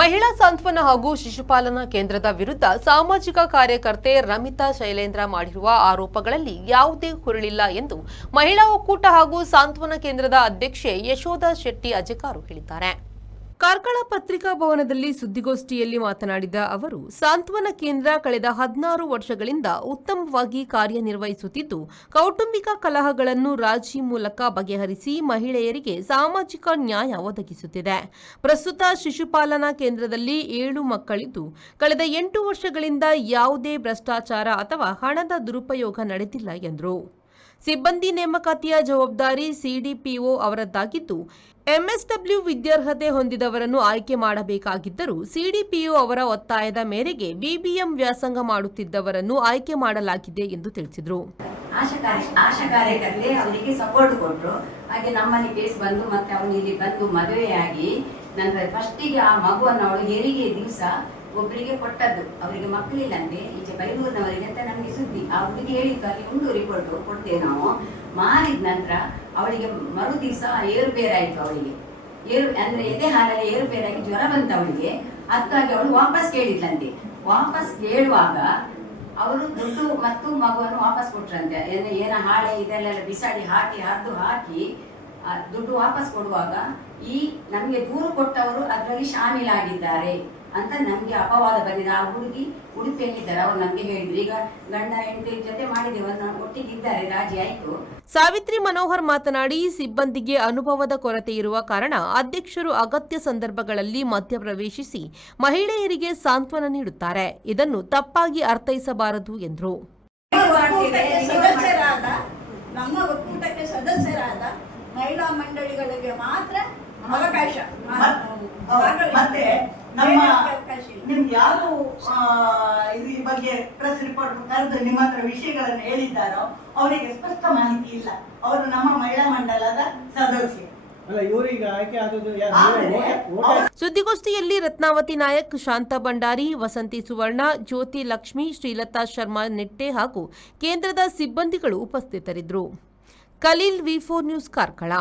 ಮಹಿಳಾ ಸಾಂತ್ವನ ಹಾಗೂ ಶಿಶುಪಾಲನಾ ಕೇಂದ್ರದ ವಿರುದ್ಧ ಸಾಮಾಜಿಕ ಕಾರ್ಯಕರ್ತೆ ರಮಿತಾ ಶೈಲೇಂದ್ರ ಮಾಡಿರುವ ಆರೋಪಗಳಲ್ಲಿ ಯಾವುದೇ ಹುರುಳಿಲ್ಲ ಎಂದು ಮಹಿಳಾ ಒಕ್ಕೂಟ ಹಾಗೂ ಸಾಂತ್ವನ ಕೇಂದ್ರದ ಅಧ್ಯಕ್ಷೆ ಯಶೋಧ ಶೆಟ್ಟಿ ಅಜಕಾರು ಹೇಳಿದ್ದಾರೆ. ಕಾರ್ಕಳ ಪತ್ರಿಕಾ ಭವನದಲ್ಲಿ ಸುದ್ದಿಗೋಷ್ಠಿಯಲ್ಲಿ ಮಾತನಾಡಿದ ಅವರು, ಸಾಂತ್ವನ ಕೇಂದ್ರ ಕಳೆದ 16 ವರ್ಷಗಳಿಂದ ಉತ್ತಮವಾಗಿ ಕಾರ್ಯನಿರ್ವಹಿಸುತ್ತಿದ್ದು, ಕೌಟುಂಬಿಕ ಕಲಹಗಳನ್ನು ರಾಜಿ ಮೂಲಕ ಬಗೆಹರಿಸಿ ಮಹಿಳೆಯರಿಗೆ ಸಾಮಾಜಿಕ ನ್ಯಾಯ ಒದಗಿಸುತ್ತಿದೆ. ಪ್ರಸ್ತುತ ಶಿಶುಪಾಲನಾ ಕೇಂದ್ರದಲ್ಲಿ 7 ಮಕ್ಕಳಿದ್ದು, ಕಳೆದ 8 ವರ್ಷಗಳಿಂದ ಯಾವುದೇ ಭ್ರಷ್ಟಾಚಾರ ಅಥವಾ ಹಣದ ದುರುಪಯೋಗ ನಡೆದಿಲ್ಲ ಎಂದರು. ಸಿಬ್ಬಂದಿ ನೇಮಕಾತಿಯ ಜವಾಬ್ದಾರಿ ಸಿಡಿಪಿಒ ಅವರದ್ದಾಗಿದ್ದು, ಎಂಎಸ್ಡಬ್ಲ್ಯೂ ವಿದ್ಯಾರ್ಹತೆ ಹೊಂದಿದವರನ್ನು ಆಯ್ಕೆ ಮಾಡಬೇಕಾಗಿದ್ದರೂ ಸಿಡಿಪಿಒ ಅವರ ಒತ್ತಾಯದ ಮೇರೆಗೆ ಬಿಬಿಎಂ ವ್ಯಾಸಂಗ ಮಾಡುತ್ತಿದ್ದವರನ್ನು ಆಯ್ಕೆ ಮಾಡಲಾಗಿದೆ ಎಂದು ತಿಳಿಸಿದರು. ಆಶಾ ಕಾರ್ಯಕರ್ತೆ ಅವರಿಗೆ ಸಪೋರ್ಟ್ ಕೊಟ್ಟರು. ಹಾಗೆ ನಮ್ಮಲ್ಲಿ ಕೇಸ್ ಬಂದು ಮತ್ತೆ ಅವನು ಇಲ್ಲಿ ಬಂದು ಮದುವೆಯಾಗಿ ನಂತರ ಫಸ್ಟಿಗೆ ಆ ಮಗುವನ್ನು ಅವಳು ಹೆರಿಗೆ ದಿವಸ ಒಬ್ಬರಿಗೆ ಕೊಟ್ಟದ್ದು. ಅವರಿಗೆ ಮಕ್ಕಳಿಲ್ಲಂತೆ, ಈಚೆ ಬೈದೂರಿನವರಿಗೆ ಅಂತ ನಮ್ಗೆ ಸುದ್ದಿ. ಆ ಹುಡುಗಿ ಹೇಳಿದ್ದು ಅಲ್ಲಿ ಉಂಟು ರಿಪೋರ್ಟ್ ಕೊಡ್ತೇವೆ ನಾವು. ಮಾರಿದ ನಂತರ ಅವಳಿಗೆ ಮರು ದಿವಸ ಏರುಪೇರಾಯಿತು. ಅವಳಿಗೆ ಅಂದ್ರೆ ಎದೆ ಹಾಲಲ್ಲಿ ಏರುಪೇರಾಗಿ ಜ್ವರ ಬಂತು ಅವಳಿಗೆ. ಅದಕ್ಕಾಗಿ ಅವಳು ವಾಪಸ್ ಕೇಳಿದ್ಲಂತೆ. ವಾಪಸ್ ಕೇಳುವಾಗ ಅವರು ದುಡ್ಡು ಮತ್ತು ಮಗುವನ್ನು ವಾಪಸ್ ಕೊಟ್ರಂತೆ. ಏನ ಹಾಳೆ ಇದೆಲ್ಲ ಬಿಸಾಡಿ ಹಾಕಿ ಹರಿದು ಹಾಕಿ ದುಡ್ಡು ವಾಪಸ್ ಕೊಡುವಾಗ ಈ ನಮ್ಗೆ ದೂರು ಕೊಟ್ಟವರು ಅದರಲ್ಲಿ ಶಾಮೀಲಾಗಿದ್ದಾರೆ ಅಂತ ನಮ್ಗೆ ಅಪವಾದ ಬಂದಿದೆ. ಆ ಹುಡುಗಿ ಉಡುಪಿಯಲ್ಲಿದ್ದಾರೆ, ಅವ್ರು ನಮ್ಗೆ ಹೇಳಿದ್ರು. ಈಗ ಗಂಡ ಹೆಂಡತಿ ಜೊತೆ ಮಾಡಿದ್ದೇವೆ, ಒಟ್ಟಿಗಿದ್ದಾರೆ, ರಾಜಿ ಆಯ್ತು. ಸಾವಿತ್ರಿ ಮನೋಹರ್ ಮಾತನಾಡಿ, ಸಿಬ್ಬಂದಿಗೆ ಅನುಭವದ ಕೊರತೆ ಇರುವ ಕಾರಣ ಅಧ್ಯಕ್ಷರು ಅಗತ್ಯ ಸಂದರ್ಭಗಳಲ್ಲಿ ಮಧ್ಯಪ್ರವೇಶಿಸಿ ಮಹಿಳೆಯರಿಗೆ ಸಾಂತ್ವನ ನೀಡುತ್ತಾರೆ. ಇದನ್ನು ತಪ್ಪಾಗಿ ಅರ್ಥೈಸಬಾರದು ಎಂದರು. ನಮ್ಮ ಒಕ್ಕೂಟಕ್ಕೆ ಸದಸ್ಯರಾದ ಮಹಿಳಾ ಮಂಡಳಿಗಳಿಗೆ ಮಾತ್ರ ಅವಕಾಶ. ಮತ್ತೆ ನಮ್ಮ ನಿಮ್ಗೆ ಯಾರು ಈ ಬಗ್ಗೆ ಪ್ರೆಸ್ ರಿಪೋರ್ಟ್ ಕರೆದು ನಿಮ್ಮ ಹತ್ರ ವಿಷಯಗಳನ್ನು ಹೇಳಿದ್ದಾರೋ ಅವರಿಗೆ ಸ್ಪಷ್ಟ ಮಾಹಿತಿ ಇಲ್ಲ. ಅವರು ನಮ್ಮ ಮಹಿಳಾ ಮಂಡಲದ ಸದಸ್ಯ. ಸುದ್ದಿಗೋಷ್ಠಿಯಲ್ಲಿ ರತ್ನಾವತಿ ನಾಯಕ್, ಶಾಂತಾ ಭಂಡಾರಿ, ವಸಂತಿ ಸುವರ್ಣ, ಜ್ಯೋತಿ ಲಕ್ಷ್ಮಿ, ಶ್ರೀಲತಾ ಶರ್ಮಾ ನೆಟ್ಟೆ ಹಾಗೂ ಕೇಂದ್ರದ ಸಿಬ್ಬಂದಿಗಳು ಉಪಸ್ಥಿತರಿದ್ದರು. ಖಲೀಲ್, ವಿ4 ನ್ಯೂಸ್, ಕಾರ್ಕಳ.